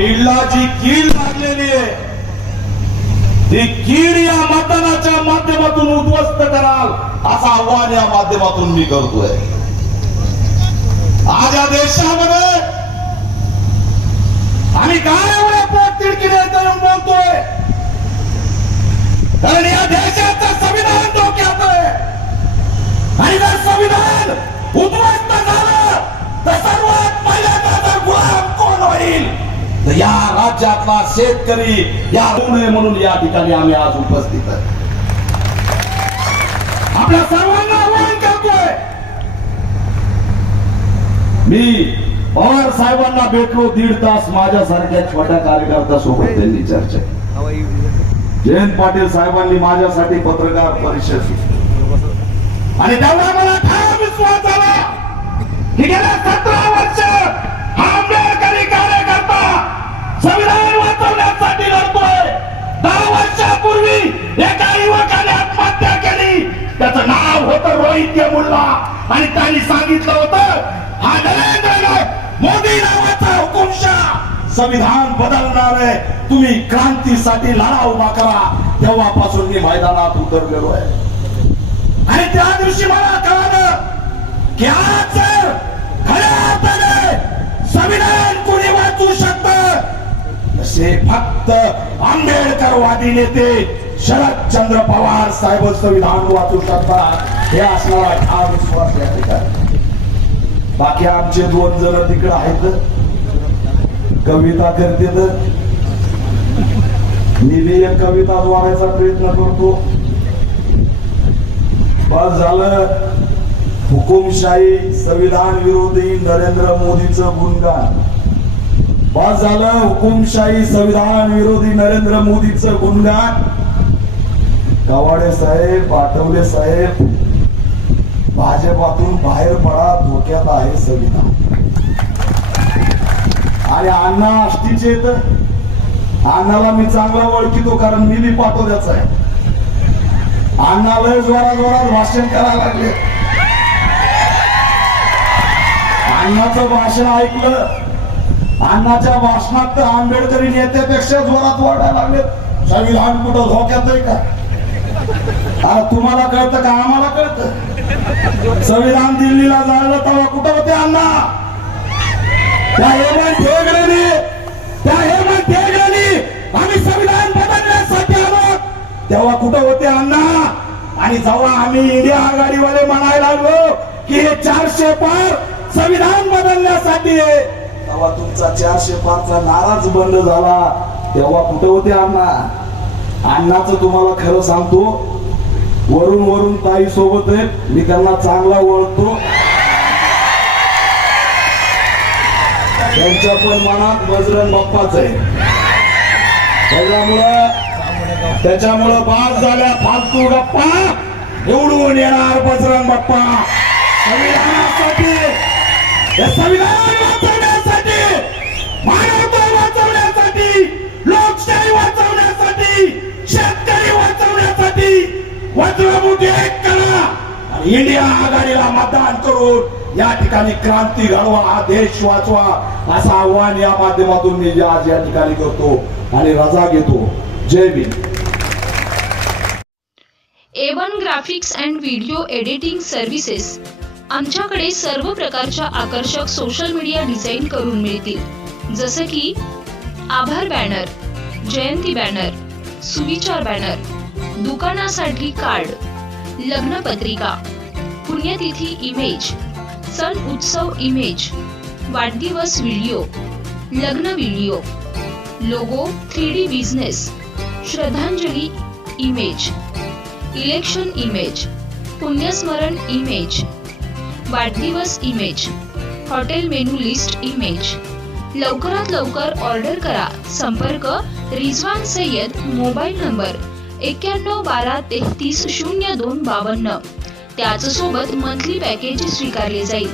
बीडला जी कीड लागलेली आहे ती कीड या मतदानाच्या माध्यमातून उद्ध्वस्त कराल असं आव्हान या माध्यमातून मी करतोय। आज या देशामध्ये आम्ही काय एवढ्या पोटतिडकीने येऊन बोलतोय, कारण या देशाचं संविधान धोक्यात आहे आणि जर संविधान उद्ध्वस्त झालं तर सर्वात पहिल्यांदा जर गुलाम कोण होईल तर या राज्यातला शेतकरी या नये म्हणून या ठिकाणी आम्ही आज उपस्थित आहे। आपल्या सर्वांना आवाहन करतोय, मी पवार साहेबांना भेटलो 1.5 तास माझ्यासारख्या छोट्या कार्यकर्त्यासोबत त्यांनी चर्चा केली। जयंत पाटील साहेबांनी माझ्यासाठी पत्रकार परिषद आणि तेव्हा मला ठाम विश्वास झाला की गेल्या 17 वर्ष हा आंबेडकरी कार्यकर्ता संविधान वाचवण्यासाठी लढतोय। 10 वर्षापूर्वी एका युवकाने आत्महत्या केली, त्याचं नाव होतं रोहित मुल्ला आणि त्यांनी सांगितलं होतं हा नरेंद्र मोदी नावाचा हुकुमशाह संविधान बदलणार आहे, तुम्ही क्रांतीसाठी लढा उभा करा। तेव्हापासून मी मैदानात उतरलेलो आहे आणि त्या दिवशी मला कळलं की आज जर खऱ्या अर्थाने संविधान कोणी वाचू शकतं तसे फक्त आंबेडकरवादी नेते शरदचंद्र पवार साहेब संविधान वाचू शकतात, हे असणारा ठाम विश्वास या ठिकाणी। बाकी आमचे 2 जण तिकडे आहेत, कविता करते, मी एक कविता वाचायचा प्रयत्न करतो। बस झालं, हुकुमशाही संविधान विरोधी नरेंद्र मोदीचं गुणगान। बस झालं, हुकुमशाही संविधान विरोधी नरेंद्र मोदीचं गुणगान। कवाडे साहेब, आठवले साहेब, भाजपातून बाहेर पडा, धोक्यात आहे संविधान। आणि अण्णा आष्टीचे तर अण्णाला मी चांगला ओळखीतो, कारण मी बी पाठवल्याचा आहे। अण्णाला जोरात भाषण करायला लागले, अण्णाचं भाषण ऐकलं, अण्णाच्या भाषणात तर आंबेडकरी नेत्यापेक्षा जोरात ओरडायला लागले, संविधान कुठं धोक्यात आहे का? अरे तुम्हाला कळतं का आम्हाला कळतं? संविधान दिल्लीला जायला तेव्हा कुठं होते अण्णा? त्या हेमंत हेगडेंनी आम्ही संविधान बदलण्यासाठी आलो तेव्हा कुठं होते अण्णा? आणि जेव्हा आम्ही इंडिया आघाडीवाले म्हणायला लागलो की हे 400 पार संविधान बदलण्यासाठी आहे, तेव्हा तुमचा 400 पारचा नाराज बंद झाला, तेव्हा कुठं होते अण्णा? अण्णाचं तुम्हाला खरं सांगतो, वरून ताई सोबत आहे, मी त्यांना चांगला ओळखतो, त्यांच्या पण मनात बजरंग बाप्पाच आहे। त्याच्यामुळं बास झाल्या फालतू गप्पा, निवडून येणार बजरंग बाप्पा संविधानासाठी, संविधान वाचवण्यासाठी, मानवता वाचवण्यासाठी, लोकशाही वाचवण्यासाठी, शेतकरी वाचवण्यासाठी वज्रमुठी एक करा आणि इंडिया आघाडीला मतदान करून या ठिकाणी क्रांती घडवा, हा देश वाचवा, असं आव्हान या माध्यमातून मी आज या ठिकाणी करतो आणि रजा घेतो। जय Bhim. A1 graphics and video editing services आमच्याकडे सर्व प्रकारच्या आकर्षक सोशल मीडिया डिझाईन करून मिळतील, जसे की आभार बॅनर, जयंती बॅनर, सुविचार बॅनर, दुकानासाठी कार्ड, लग्न पत्रिका, पुण्यतिथी इमेज, सण उत्सव इमेज, वाढदिवस व्हिडिओ, लग्न व्हिडिओ, लोगो, 3D बिझनेस, श्रद्धांजली इमेज, इलेक्शन इमेज, पुण्यस्मरण इमेज, वाढदिवस image, hotel menu list image. लवकरात लवकर ऑर्डर करा। संपर्क रिजवान सय्यद, मोबाईल नंबर 9112330252। त्याच सोबत मंथली पॅकेज स्वीकारले जाईल।